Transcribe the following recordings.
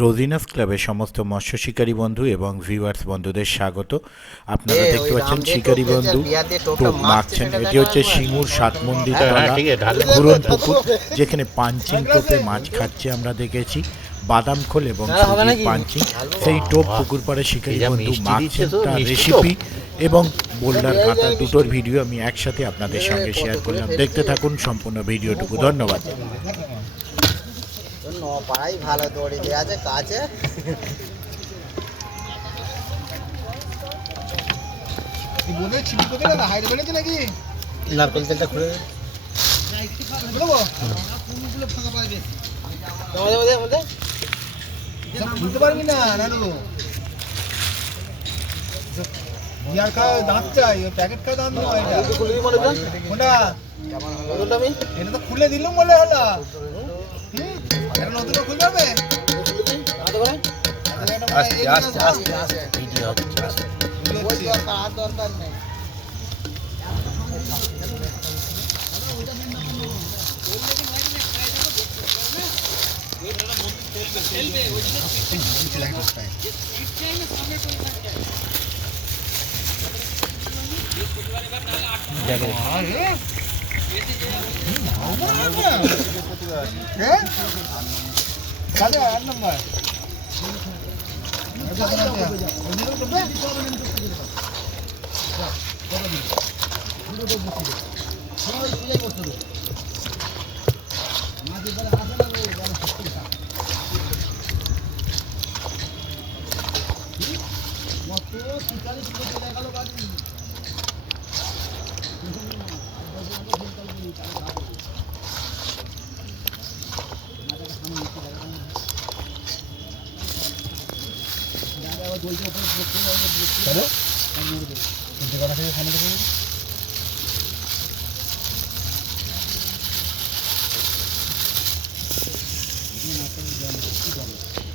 রোজিনাস ক্লাবের সমস্ত মৎস্য শিকারী বন্ধু এবং ভিউয়ার্স বন্ধুদের স্বাগত। আপনারা দেখতে পাচ্ছেন শিকারী বন্ধু টোপ মারছেন। এটি হচ্ছে সিঙ্গুর সাত মন্দির ঘুরন পুকুর, যেখানে পাঞ্চিং টোপে মাছ খাচ্ছে আমরা দেখেছি। বাদাম খোল এবং পাঞ্চিং, সেই টোপ পুকুর পাড়ে শিকারী বন্ধু মারছেন, তার রেসিপি এবং বোল্ডার কাটা দুটোর ভিডিও আমি একসাথে আপনাদের সঙ্গে শেয়ার করলাম। দেখতে থাকুন সম্পূর্ণ ভিডিওটুকু। ধন্যবাদ। পাড়াই ভালো দড়ি দিয়ে আছে কাছে। নারকেল তেলটা খুলে খুলতে পারবি না নানু। ইয়ার খাওয়া দাঁত চাই, ওই প্যাকেট খাওয়া দাঁত নয়। এটা এটা তো খুলে দিলাম বলে হলো। নতুন খুলতে হবে। দরকার নেই। আট নম্বর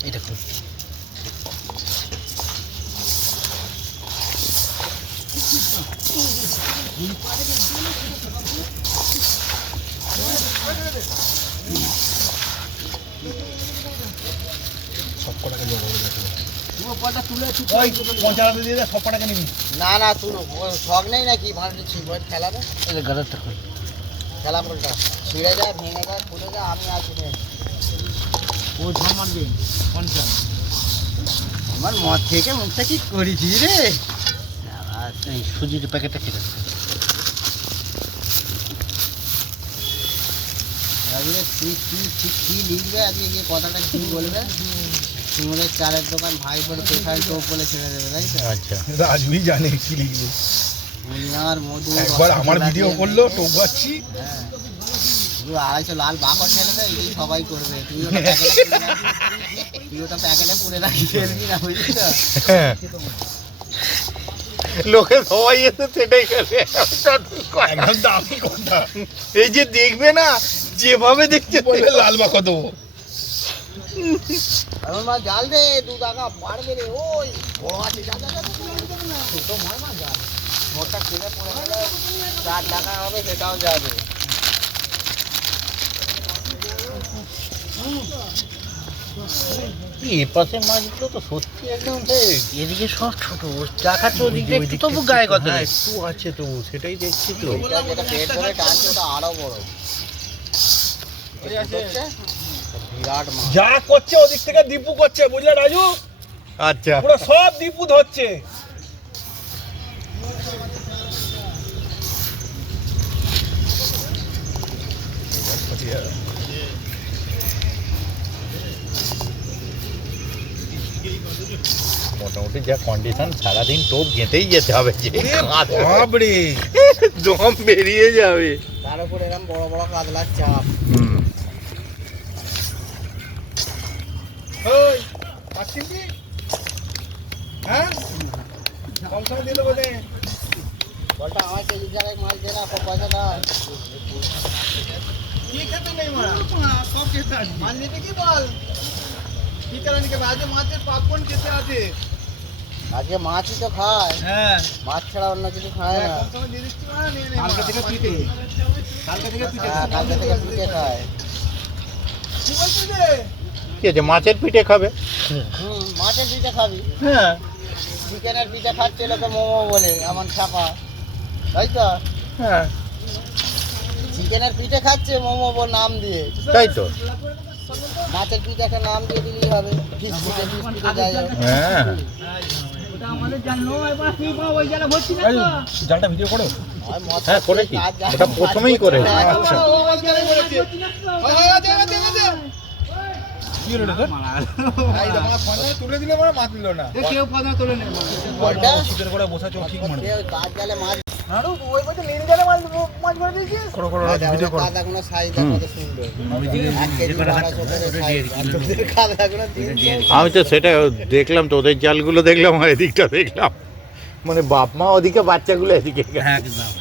এটা না না তুই শখ নেই নাকি ভালো খেলাবে। খেলা বলটা ছিঁড়ে যায়, ভেঙে যায়, ফুলে যায়। আমি আছি আমার মদ থেকে মুখটা কি করেছি রে। সুজির প্যাকেটটা খেলে কি লিখবে আজকে, যে কথাটা কি বলবে। সিঙ্গুরের চালের দোকান ভাই বলে স্পেশাল টোপ বলে ছেড়ে দেবে, তাই তো? আচ্ছা, রাজুই জানে কি লিখবে। আর মধু একবার আমার ভিডিও করলো টোপ গাচ্ছি। হ্যাঁ, 250 লাল বাকর ছেড়ে দেয়, এই সবাই করবে। তুই ওটা প্যাকেটে পুরে রাখি, ফেলবি না, বুঝলি তো? লোকে সবাই এসে সেটাই করে। একদম দামি কথা। এই যে দেখবে না, যেভাবে দেখছে বলবে লাল বাকো দেবো। এখন মা জাল দে, 2 টাকা বাড়বে রে। ওই বড় আছে, যা যা যা, ছোট মা জাল মোটটা কিনে পড়ে গেলে 4 টাকা হবে, সেটাও যাবে। এ পাশে মাছগুলো তো সত্যি একদম, এদিকে সব ছোট, দেখাচ্ছে ওদিকে একটু তবু গায়ে কত একটু আছে তবু, সেটাই দেখছি তো। যেটা পেট ধরে টানছে ওটা আরো বড়। বিরাট মাছ যা করছে ওদিক থেকে দীপু করছে, বুঝলে রাজু? আচ্ছা, পুরো সব দীপু ধরছে। মোটামুটি যা কন্ডিশন, সারাদিন টোপ গেঁথেই যেতে হবে, যে বাপরে দম বেরিয়ে যাবে। তার উপরে এরকম বড় বড় কাতলার চাপ। বলটা আমার কেজি চারেক মাছ দে না, পয়সা দাও। কি খেতে নেই মারা, সব খেতে আছে। মাছ নিবি কি বল? কি কারণে কে আজ মাছের পাপকর্ন খেতে আছে। আজকে মাছই তো খায়, মাছ ছাড়া অন্য কিছু খায় না। কালকে থেকে পিঠে খায়। কি আছে, মাছের পিঠে খাবে? মাছের পিঠে খাবি? হ্যাঁ চিকেনের পিঠে খাচ্ছে লোকে মোমো বলে, এমন ছাপা, তাই তো? হ্যাঁ চিকেনের পিঠে খাচ্ছে মোমো নাম দিয়ে, তাই তো। মাছের পিঠাকে নাম দিয়ে দিলেই হবে, ফিশ পিঠে যাই হোক। হ্যাঁ জালটা ভিডিও করো। হয় মদ হ্যাঁ, করেছি। কাজ জানে, ওটা প্রথমেই করে। আচ্ছা। কি হলো তোর? তুলে দিলে মানে মাছ নিল না। বলটা? শীতের করে বসা চল ঠিক মানে। ওই কাজ জালে মাছ করো করো ভিডিও করো। কাদাগুলো সাইজ কত সুন্দর, 1 কেজি 1200 করে সাইজ, কাদাগুলো 300। আমি তো সেটা দেখলাম, তো ওদের জালগুলো দেখলাম আর এদিকটা দেখলাম, মানে বাপ মা ওদিকে, বাচ্চাগুলো এদিকে। একদম।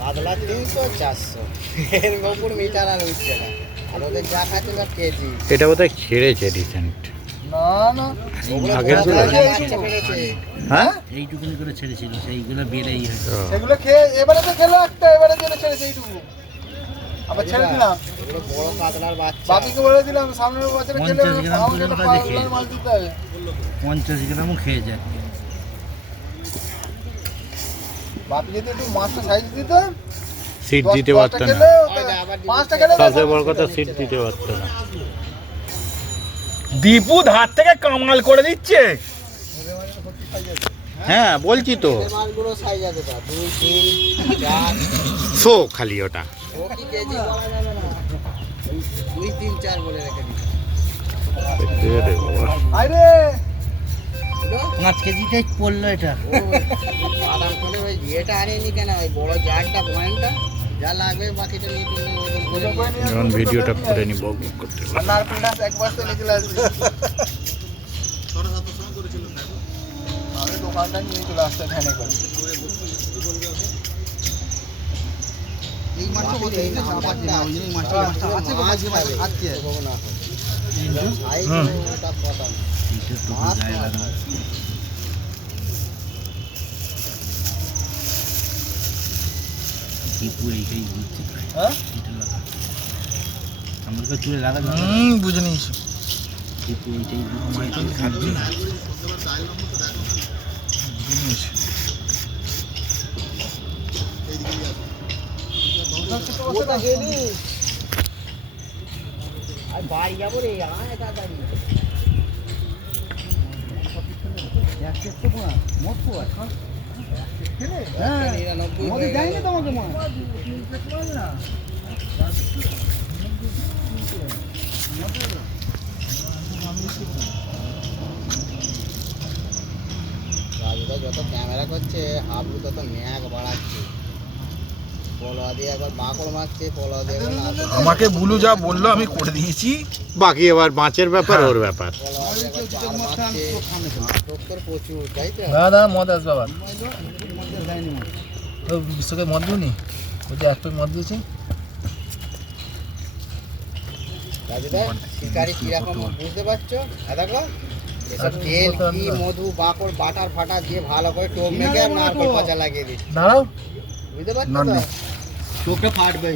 কাতলা 300 400, এর উপর মিটার আর উঠছে না। আর ওদের যা খাচ্ছিল কেজি। এটা বোধহয় ছেড়েছে রিসেন্ট। না না ওগুলো আগের বড় গুলো? কাতলা বাচ্চা ফেলেছে। হ্যাঁ, এইটুকুনি করে ছেড়েছিল, সেইগুলো বেড়েই হয়েছে। সেগুলো খেয়ে এবারে তো খেলো একটা, এবারে যেটা ছেড়েছে এইটুকু আবার ছেড়ে দিলাম। এগুলো বড় কাতলার বাচ্চা। বাপিকে বলে দিলাম সামনের বছরে খেলে 50 গ্রাম আমাকে পর্যন্ত একটা দেখে। মাছ দিতে হবে। 50 গ্রামও খেয়ে যায়। বাপি যদি একটু মাছটা সাইজ দিত, সিট দিতে 10টা পারতো না। খেলে আবার 5টা খেলে সবচেয়ে বড় কথা, সিট দিতে পারতো না। দীপু ধার থেকে কামাল করে দিচ্ছে। হ্যাঁ বলছি তো, এই মাছগুলো সাইজ আছে তা 2 3 4। শো খালি ওটা। ও কি কেজি বলা যাবে না, 2 3 4 বলে রেখে দিই। আরে 5 কেজিটাই পড়লো এটা। ও বাদাম করে ওই এটা আনেনি কেন, ওই বড় জারটা পয়েন্টটা যা লাগবে বাকিটা নিয়ে তুমি ওজন করে নিয়ে আসো। এখন ভিডিওটা করে নিব করতে আর নারকেলটা এক বস্তা নিয়ে চলে আসবে। আমি দোকানটা নিয়ে চলে আসতে ভ্যানে করে। এই মাছটা কত এই যে চাপাটা ওই যে মাছটা আছে গো, মাছ খাবে আছে বলবো না সাইজ ওটা কত মাছ খাবে। দীপু এইটাই বুঝছে। হ্যাঁ এটা লাগা। আমাকে চুলে লাগা। বুঝে নিয়েছি। দীপু এইটাই বুঝছে। খাবি না। ওটা গেলি আর বাড়ি যাবো রে, আয় তাড়াতাড়ি। রাজুদা যত ক্যামেরা করছে হাবলু তত ম্যাগ বাড়াচ্ছে, পলোয়া দিয়ে একবার বাঁকড় মারছে, পলোয়া দিয়ে একবার নাড়ছে, আমাকে বুলু যা বললো আমি করে দিয়েছি। বাকি এবার মাছের ব্যাপার, ওর ব্যাপার। পলোয়া দিয়ে একবার জাল মারছে, মাছ তোর প্রচুর, তাই তো? দাদা মদ আসবে আবার। বিশ্বকে মদ দিওনি? বলছে এক প্যাক মদ দিয়েছি। রাজুদা শিকারি কিরকম বুঝতে পারছো? দেখো এসব তেল কি মধু বাঁকড় বাটার ফাটা দিয়ে ভালো করে টোপ মেখে আর নারকেল পচা লাগিয়ে দিচ্ছি, দাঁড়াও। বুঝতে পারছো তো? চোখটা ফাটবে।